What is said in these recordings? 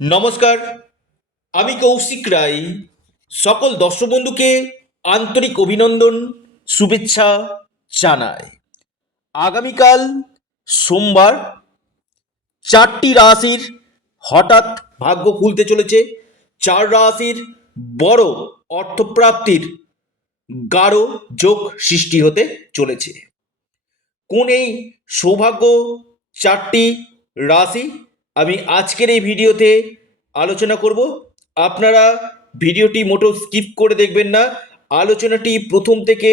নমস্কার, আমি কৌশিক রায়। সকল দর্শক বন্ধুকে আন্তরিক অভিনন্দন, শুভেচ্ছা জানাই। আগামীকাল সোমবার 4টি রাশির হঠাৎ ভাগ্য খুলতে চলেছে। 4 রাশির বড় অর্থপ্রাপ্তির গাঢ় যোগ সৃষ্টি হতে চলেছে। কোন এই সৌভাগ্য 4টি রাশি আমি আজকের এই ভিডিওতে আলোচনা করব। আপনারা ভিডিওটি মোটেও স্কিপ করে দেখবেন না, আলোচনাটি প্রথম থেকে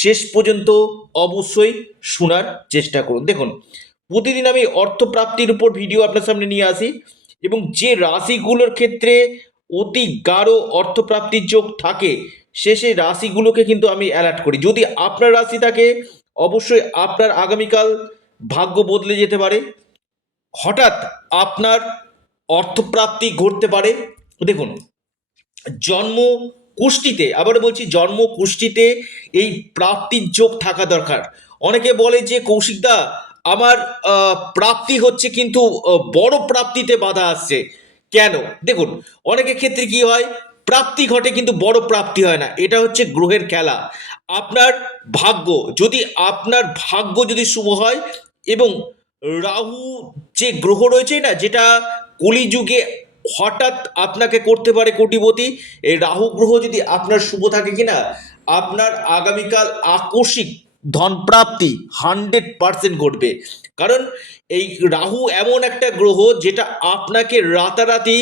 শেষ পর্যন্ত অবশ্যই শোনার চেষ্টা করুন। দেখুন, প্রতিদিন আমি অর্থপ্রাপ্তির উপর ভিডিও আপনার সামনে নিয়ে আসি এবং যে রাশিগুলোর ক্ষেত্রে অতি গাঢ় অর্থপ্রাপ্তির যোগ থাকে সেই রাশিগুলোকে কিন্তু আমি অ্যালার্ট করি। যদি আপনার রাশি থাকে, অবশ্যই আপনার আগামীকাল ভাগ্য বদলে যেতে পারে, হঠাৎ আপনার অর্থপ্রাপ্তি ঘটতে পারে। দেখুন, জন্ম কুষ্টিতে, আবার বলছি জন্ম কুষ্টিতে এই প্রাপ্তির যোগ থাকা দরকার। অনেকে বলে যে কৌশিকদা আমার প্রাপ্তি হচ্ছে কিন্তু বড় প্রাপ্তিতে বাধা আসছে কেন? দেখুন, অনেকের ক্ষেত্রে কি হয়, প্রাপ্তি ঘটে কিন্তু বড় প্রাপ্তি হয় না। এটা হচ্ছে গ্রহের খেলা। আপনার ভাগ্য যদি আপনার ভাগ্য যদি শুভ হয় এবং রাহু যে গ্রহ রয়েছে না, যেটা কলিযুগে হঠাৎ আপনাকে করতে পারে কোটিপতি, এই রাহু গ্রহ যদি আপনার শুভ থাকে কিনা, আপনার আগামীকাল আকস্মিক ধনপ্রাপ্তি 100% ঘটবে। কারণ এই রাহু এমন একটা গ্রহ যেটা আপনাকে রাতারাতি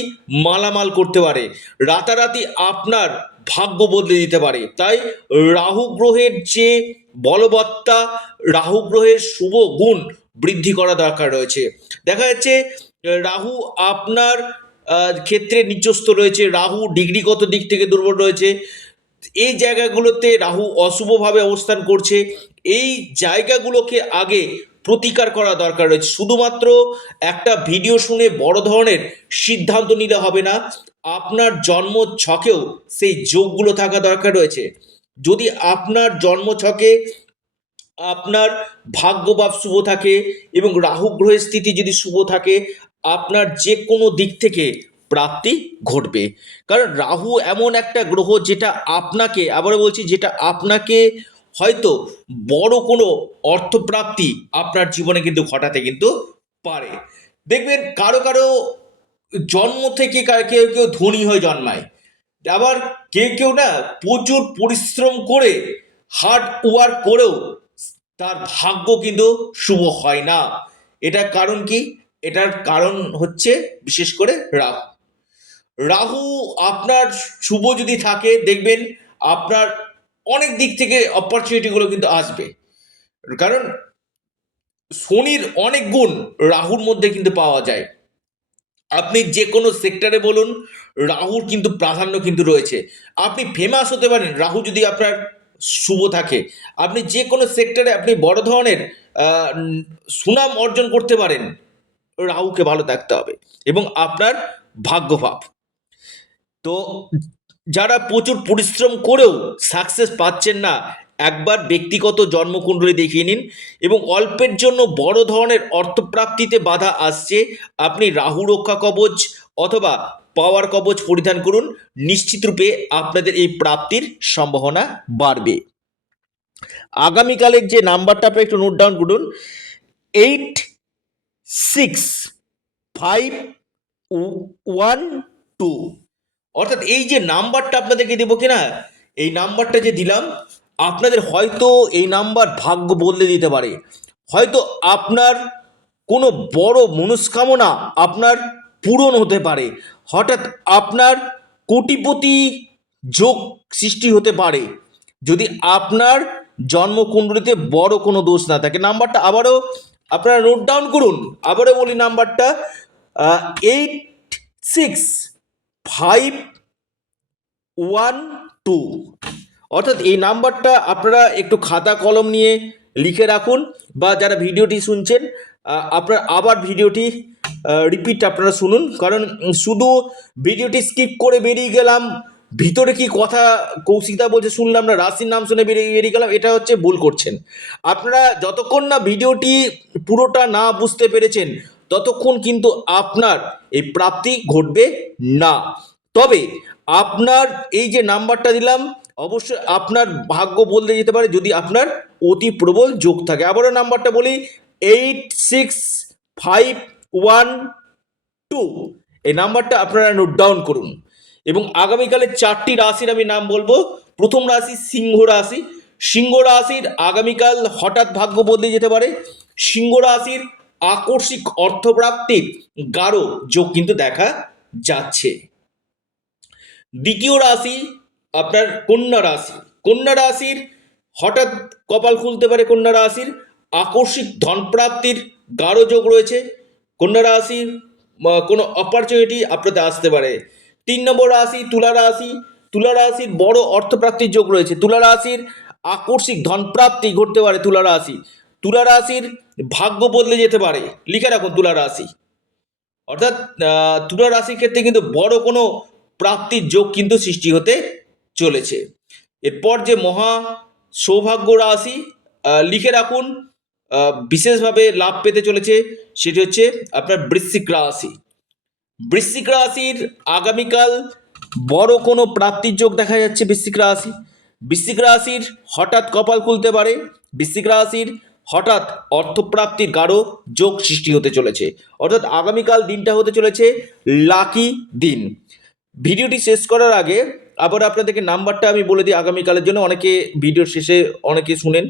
মালামাল করতে পারে, রাতারাতি আপনার ভাগ্য বদলে দিতে পারে। তাই রাহু গ্রহের যে বলবত্তা, রাহু গ্রহের শুভ গুণ বৃদ্ধি করা দরকার রয়েছে। দেখা যাচ্ছে রাহু আপনার ক্ষেত্রে নিচস্থ রয়েছে, রাহু ডিগ্রিগত দিক থেকে দুর্বল রয়েছে, এই জায়গাগুলোতে রাহু অশুভভাবে অবস্থান করছে। এই জায়গাগুলোকে আগে প্রতিকার করা দরকার রয়েছে। শুধুমাত্র একটা ভিডিও শুনে বড় ধরনের সিদ্ধান্ত নিলে হবে না, আপনার জন্ম ছকেও সেই যোগগুলো থাকা দরকার রয়েছে। যদি আপনার জন্ম ছকে আপনার ভাগ্যভাব শুভ থাকে এবং রাহু গ্রহের স্থিতি যদি শুভ থাকে, আপনার যে কোনো দিক থেকে প্রাপ্তি ঘটবে। কারণ রাহু এমন একটা গ্রহ যেটা আপনাকে, আবারও বলছি, যেটা আপনাকে হয়তো বড় কোনো অর্থপ্রাপ্তি আপনার জীবনে কিন্তু ঘটাতে কিন্তু পারে। দেখবেন কারো কারো জন্ম থেকে কেউ কেউ ধনী হয়ে জন্মায়, আবার কেউ কেউ না প্রচুর পরিশ্রম করে হার্ড ওয়ার্ক করেও তার ভাগ্য কিন্তু শুভ হয় না। এটার কারণ কি? এটার কারণ হচ্ছে বিশেষ করে রাহু। রাহু আপনার শুভ যদি থাকে, দেখবেন আপনার অনেক দিক থেকে অপরচুনিটিগুলো কিন্তু আসবে। কারণ শনির অনেক গুণ রাহুর মধ্যে কিন্তু পাওয়া যায়। আপনি যে কোনো সেক্টরে বলুন, রাহুর কিন্তু প্রাধান্য কিন্তু রয়েছে। আপনি ফেমাস হতে পারেন রাহু যদি আপনার শুভ থাকে। আপনি যে কোনো সেক্টরে আপনি বড় ধরনের আহ, উম, সুনাম অর্জন করতে পারেন, রাহুকে ভালো থাকতে হবে এবং আপনার ভাগ্যভাব। তো যারা প্রচুর পরিশ্রম করেও সাকসেস পাচ্ছেন না, একবার ব্যক্তিগত জন্মকুণ্ডলী দেখিয়ে নিন এবং অল্পের জন্য বড় ধরনের অর্থপ্রাপ্তিতে বাধা আসছে, আপনি রাহু রক্ষা কবচ অথবা পাওয়ার কবচ পরিধান করুন। নিশ্চিত রূপে আপনাদের এই প্রাপ্তির সম্ভাবনা বাড়বে। আগামীকালের যে নাম্বারটা আপনি একটু নোট ডাউন করুন, 865512। অর্থাৎ এই যে নাম্বারটা আপনাদেরকে দেবো কিনা, এই নাম্বারটা যে দিলাম, আপনাদের হয়তো এই নাম্বার ভাগ্য বদলে দিতে পারে। হয়তো আপনার কোনো বড় মনস্কামনা আপনার পূরণ হতে পারে, হঠাৎ আপনার কোটিপতি যোগ সৃষ্টি হতে পারে যদি আপনার জন্মকুণ্ডলিতে বড় কোনো দোষ না থাকে। নাম্বারটা আবারও আপনারা নোট ডাউন করুন, আবারও বলি নাম্বারটা 865512। অর্থাৎ এই নাম্বারটা আপনারা একটু খাতা কলম নিয়ে লিখে রাখুন, বা যারা ভিডিওটি শুনছেন আপনারা আবার ভিডিওটি রিপিট আপনারা শুনুন। কারণ শুধু ভিডিওটি স্কিপ করে বেরিয়ে গেলাম, ভিতরে কি কথা কৌশিকদা বলছে শুনলাম না, রাশির নাম শুনে বেরিয়ে বেরিয়ে গেলাম, এটা হচ্ছে ভুল করছেন। আপনারা যতক্ষণ না ভিডিওটি পুরোটা না বুঝতে পেরেছেন ততক্ষণ কিন্তু আপনার এই প্রাপ্তি ঘটবে না। তবে আপনার এই যে নাম্বারটা দিলাম, অবশ্যই আপনার ভাগ্য বদলে যেতে পারে যদি আপনার অতি প্রবল যোগ থাকে। আবারও নাম্বারটা বলি, 8651 এই নাম্বারটা আপনারা নোট ডাউন করুন। এবং আগামীকালে 4টি রাশির আমি নাম বলবো। প্রথম রাশি সিংহ রাশি। সিংহ রাশির আগামীকাল হঠাৎ ভাগ্য বদলে যেতে পারে। সিংহ রাশির আকস্মিক অর্থপ্রাপ্তির গাঢ় যোগ কিন্তু দেখা যাচ্ছে। দ্বিতীয় রাশি আপনার কন্যা রাশি। কন্যা রাশির হঠাৎ কপাল খুলতে পারে। কন্যা রাশির আকস্মিক ধনপ্রাপ্তির গাঢ় যোগ রয়েছে। কন্যা রাশির কোনো অপরচুনিটি আপনাদের আসতে পারে। 3 নম্বর রাশি তুলা রাশি। তুলা রাশির বড় অর্থপ্রাপ্তির যোগ রয়েছে। তুলা রাশির আকস্মিক ধনপ্রাপ্তি ঘটতে পারে। তুলা রাশি, তুলা রাশির ভাগ্য বদলে যেতে পারে। লিখে রাখুন তুলা রাশি। অর্থাৎ তুলা রাশির ক্ষেত্রে কিন্তু বড় কোনো প্রাপ্তির যোগ কিন্তু সৃষ্টি হতে চলেছে। এরপর যে মহা সৌভাগ্য রাশি লিখে রাখুন, বিশেষভাবে লাভ পেতে চলেছে, সেটি হচ্ছে আপনার বৃশ্চিক রাশি। বৃশ্চিক রাশির আগামীকাল বড় কোনো প্রাপ্তির যোগ দেখা যাচ্ছে। বৃশ্চিক রাশি, বৃশ্চিক রাশির হঠাৎ কপাল খুলতে পারে। বৃশ্চিক রাশির হঠাৎ অর্থপ্রাপ্তির গাঢ় যোগ সৃষ্টি হতে চলেছে। অর্থাৎ আগামীকাল দিনটা হতে চলেছে লাকি দিন। ভিডিওটি শেষ করার আগে আবার আপনাদেরকে নাম্বারটা আমি বলে দিই আগামীকালের জন্য, অনেকে ভিডিওর শেষে অনেকে শুনেন।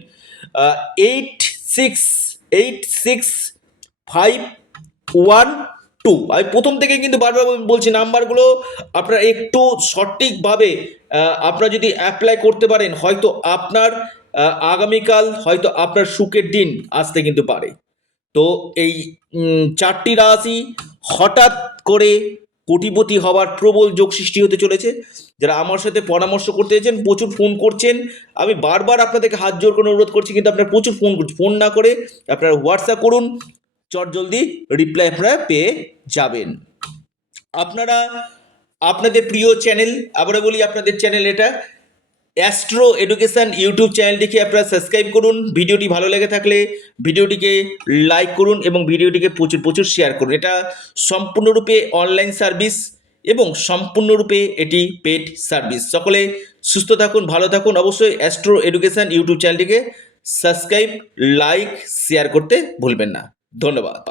8651 আমি প্রথম থেকে কিন্তু বারবার বলছি নাম্বারগুলো আপনারা একটু সঠিকভাবে আপনারা যদি অ্যাপ্লাই করতে পারেন, হয়তো আপনার আগামীকাল হয়তো আপনার সুখের দিন আসতে কিন্তু পারে। তো এই 4টি রাশি হঠাৎ করে কোটিপতি হওয়ার প্রবল যোগ সৃষ্টি হতে চলেছে। যারা আমার সাথে পরামর্শ করতে চাইছেন, প্রচুর ফোন করছেন, আমি বারবার আপনাদেরকে হাত জোর করে অনুরোধ করছি, কিন্তু আপনারা প্রচুর ফোন করছেন। ফোন না করে আপনারা হোয়াটসঅ্যাপ করুন, চটজলদি রিপ্লাই আপনারা পেয়ে যাবেন। আপনারা আপনাদের প্রিয় চ্যানেল, আবারও বলি আপনাদের চ্যানেল এটা, অ্যাস্ট্রো এডুকেশন ইউটিউব চ্যানেলটিকে আপনারা সাবস্ক্রাইব করুন। ভিডিওটি ভালো লেগে থাকলে ভিডিওটিকে লাইক করুন এবং ভিডিওটিকে প্রচুর প্রচুর শেয়ার করুন। এটা সম্পূর্ণরূপে অনলাইন সার্ভিস এবং সম্পূর্ণরূপে এটি পেড সার্ভিস। সকলে সুস্থ থাকুন, ভালো থাকুন। অবশ্যই অ্যাস্ট্রো এডুকেশন ইউটিউব চ্যানেলটিকে সাবস্ক্রাইব, লাইক, শেয়ার করতে ভুলবেন না। ধন্যবাদ।